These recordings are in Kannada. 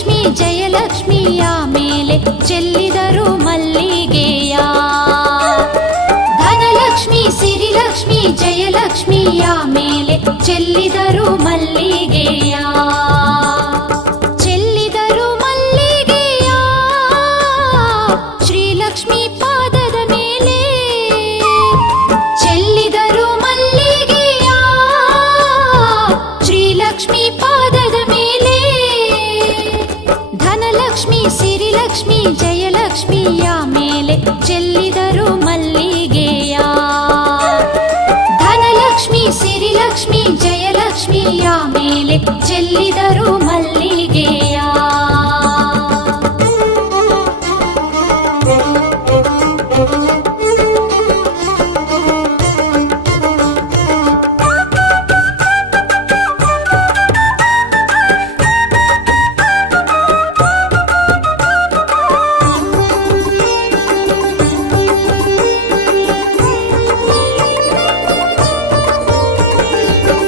ಸಿರಿಲಕ್ಷ್ಮಿ ಜಯಲಕ್ಷ್ಮಿಯ ಮೇಲೆ ಚೆಲ್ಲಿದರು ಮಲ್ಲಿಗೆಯ. ಧನಲಕ್ಷ್ಮಿ ಸಿರಿಲಕ್ಷ್ಮಿ ಜಯಲಕ್ಷ್ಮಿಯ ಮೇಲೆ ಚೆಲ್ಲಿದರು ಮಲ್ಲಿಗೆಯ. ಚೆಲ್ಲಿದರು ಮಲ್ಲಿಗೆಯ ಶ್ರೀಲಕ್ಷ್ಮಿ ಪಾದದ ಮೇಲೆ. ಚೆಲ್ಲಿದರು ಮಲ್ಲಿಗೆಯ ಶ್ರೀಲಕ್ಷ್ಮಿ ಪಾದದ ಮೇಲೆ. ಧನಲಕ್ಷ್ಮಿ ಸಿರಿಲಕ್ಷ್ಮಿ ಜಯಲಕ್ಷ್ಮಿಯ ಮೇಲೆ ಚೆಲ್ಲಿದರು ಮಲ್ಲಿಗೆಯ. ಧನಲಕ್ಷ್ಮಿ ಸಿರಿಲಕ್ಷ್ಮಿ ಜಯಲಕ್ಷ್ಮಿಯ ಮೇಲೆ ಚೆಲ್ಲಿದರು ಮಲ್ಲಿಗೆಯ.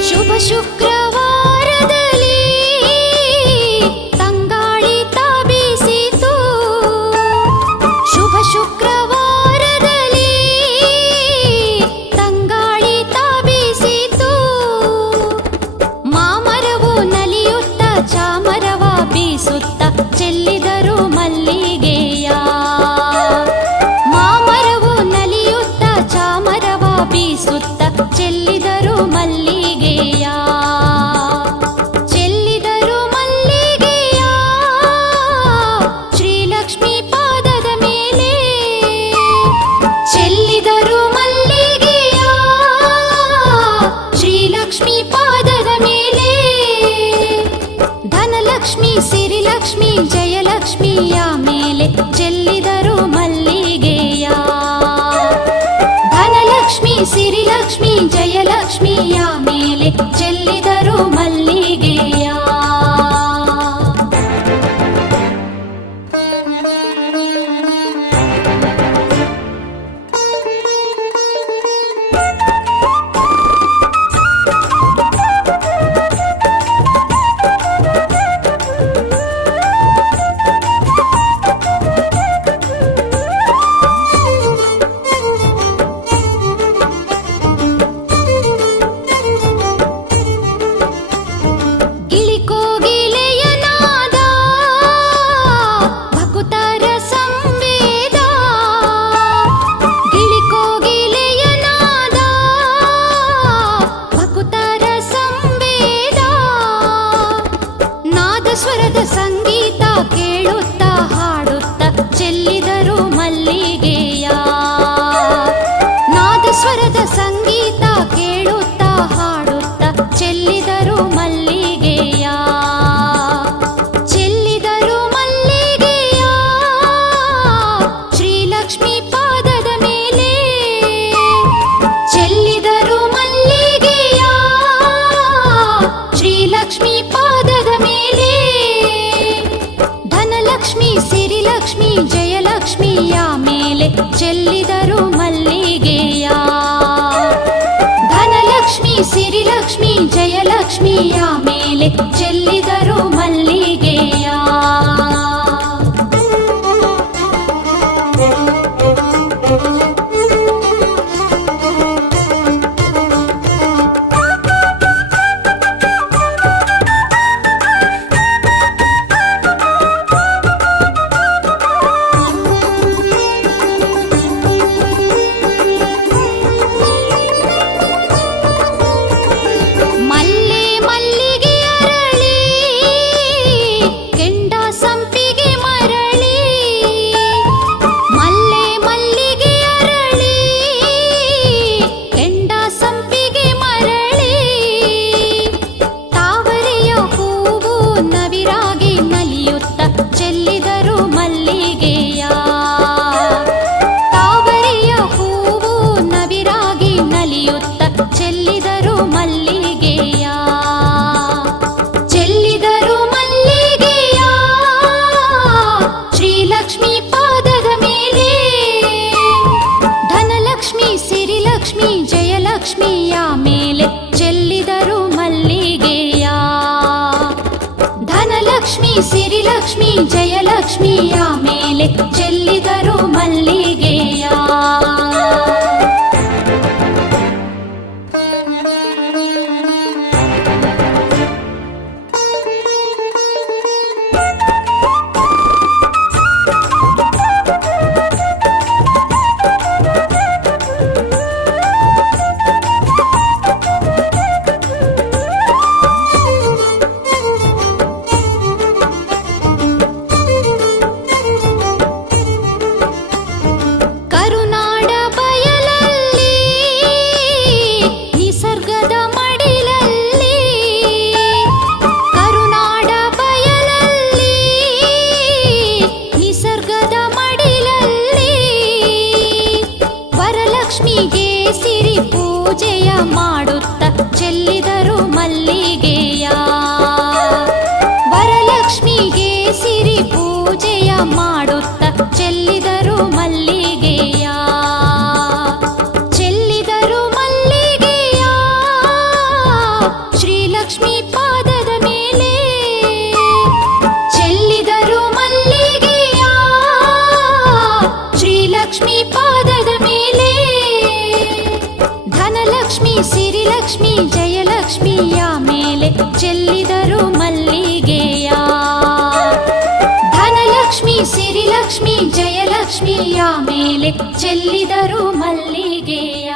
ಶುಭ ಶುಕ್ರವಾರದಲ್ಲಿ ತಂಗಾಳಿ ತಾಬೀಸಿತು. ಶುಭ ಶುಕ್ರವಾರದಲ್ಲಿ ತಂಗಾಳಿ ತಾಬೀಸಿತು. ಮಾಮರವು ನಲಿಯುತ್ತ ಚಾಮರವ ಬೀಸುತ್ತ ಚೆಲ್ಲಿದರು ಮಲ್ಲಿಗೆಯ. ಮಾಮರವು ನಲಿಯುತ್ತ ಚಾಮರವ ಬೀಸುತ್ತ ಚೆಲ್ಲಿದರು ಮಲ್ಲಿಗೆಯ. ಚೆಲ್ಲಿದರು ಮಲ್ಲಿಗೆಯ ಶ್ರೀಲಕ್ಷ್ಮಿ ಪಾದದ ಮೇಲೆ. ಚೆಲ್ಲಿದರು ಮಲ್ಲಿಗೆಯ ಶ್ರೀಲಕ್ಷ್ಮಿ ಪಾದದ ಮೇಲೆ. ಧನಲಕ್ಷ್ಮಿ ಸಿರಿಲಕ್ಷ್ಮಿ ಜಯಲಕ್ಷ್ಮಿಯ ಮೇಲೆ ಚೆಲ್ಲಿದರು ಮಲ್ಲಿಗೆಯ. ಧನಲಕ್ಷ್ಮಿ ಸಿರಿಲಕ್ಷ್ಮಿ ಜಯಲಕ್ಷ್ಮಿಯ ಮೇಲೆ ಚೆಲ್ಲಿದರು ಮಲ್ಲಿಗೆಯ. ಗಿಳಿಕೋಗಿಲೆಯ ನಾದ ಭಕುತರ ಸಂವೇದ. ಗಿಳಿಕೋಗಿಲೆಯ ನಾದ ಭಕುತರ ಸಂವೇದ. ನಾದಸ್ವರದ ಸಂಗೀತ ಕೇಳುತ್ತ ಹಾಡುತ್ತ ಚೆಲ್ಲಿದರು ಮಲ್ಲಿಗೆಯ. ನಾದಸ್ವರದ ಸಂಗೀತ ಕೇಳುತ್ತ ಹಾಡುತ್ತ ಚೆಲ್ಲಿದರು ಮಲ್ಲಿಗೆಯ. ಚೆಲ್ಲಿದರು ಮಲ್ಲಿಗೆಯ ಶ್ರೀಲಕ್ಷ್ಮಿ ಪಾದದ ಮೇಲೆ. ಚೆಲ್ಲಿದರು ಮಲ್ಲಿಗೆಯ ಶ್ರೀಲಕ್ಷ್ಮಿ ಪಾದದ ಮೇಲೆ. ಧನಲಕ್ಷ್ಮಿ ಸಿರಿಲಕ್ಷ್ಮಿ ಜಯಲಕ್ಷ್ಮಿಯ ಮೇಲೆ ಚೆಲ್ಲಿದರು ಮಲ್ಲಿಗೆಯ. ಧನಲಕ್ಷ್ಮಿ ಸಿರಿಲಕ್ಷ್ಮಿ ಜಯಲಕ್ಷ್ಮಿಯ ಮೇಲೆ ಚೆಲ್ಲಿದರು ಮಲ್ಲಿಗೆಯ. ಮಲ್ಲೆ ಮಲ್ಲಿಗೆ ಅರಳಿ ಚೆಲ್ಲಿದರು ಮಲ್ಲಿಗೆಯ. ಕರುನಾಡ ಬಯಲಲ್ಲಿ ನಿಸರ್ಗದ ಮಡಿಲಲ್ಲಿ, ಕರುನಾಡ ಬಯಲಲ್ಲಿ ನಿಸರ್ಗದ ಮಡಿಲಲ್ಲಿ ವರಲಕ್ಷ್ಮಿಗೆ ಸಿರಿ ಪೂಜೆಯ ಮಾಡುತ್ತ ಚೆಲ್ಲಿದರು ಮಲ್ಲಿಗೆಯ. ವರಲಕ್ಷ್ಮಿಗೆ ಸಿರಿ ಪೂಜೆಯ ಮಾಡುತ್ತ ಚೆಲ್ಲಿದರು ಮಲ್ಲಿಗೆಯ. ಚೆಲ್ಲಿದರು ಮಲ್ಲಿಗೆಯ ಶ್ರೀಲಕ್ಷ್ಮಿ ಪಾದದ ಮೇಲೆ. ಚೆಲ್ಲಿದರು ಮಲ್ಲಿಗೆಯ ಶ್ರೀಲಕ್ಷ್ಮಿ ಪಾದದ ಮೇಲೆ. ಧನಲಕ್ಷ್ಮಿ ಸಿರಿಲಕ್ಷ್ಮಿ ಜಯಲಕ್ಷ್ಮಿಯ ಮೇಲೆ ಚೆಲ್ಲಿದರು ಮಲ್ಲಿಗೆಯ. ಧನಲಕ್ಷ್ಮಿ ಸಿರಿಲಕ್ಷ್ಮಿ ಜಯಲಕ್ಷ್ಮಿಯ ಮೇಲೆ ಚೆಲ್ಲಿದರು ಮಲ್ಲಿಗೆಯ.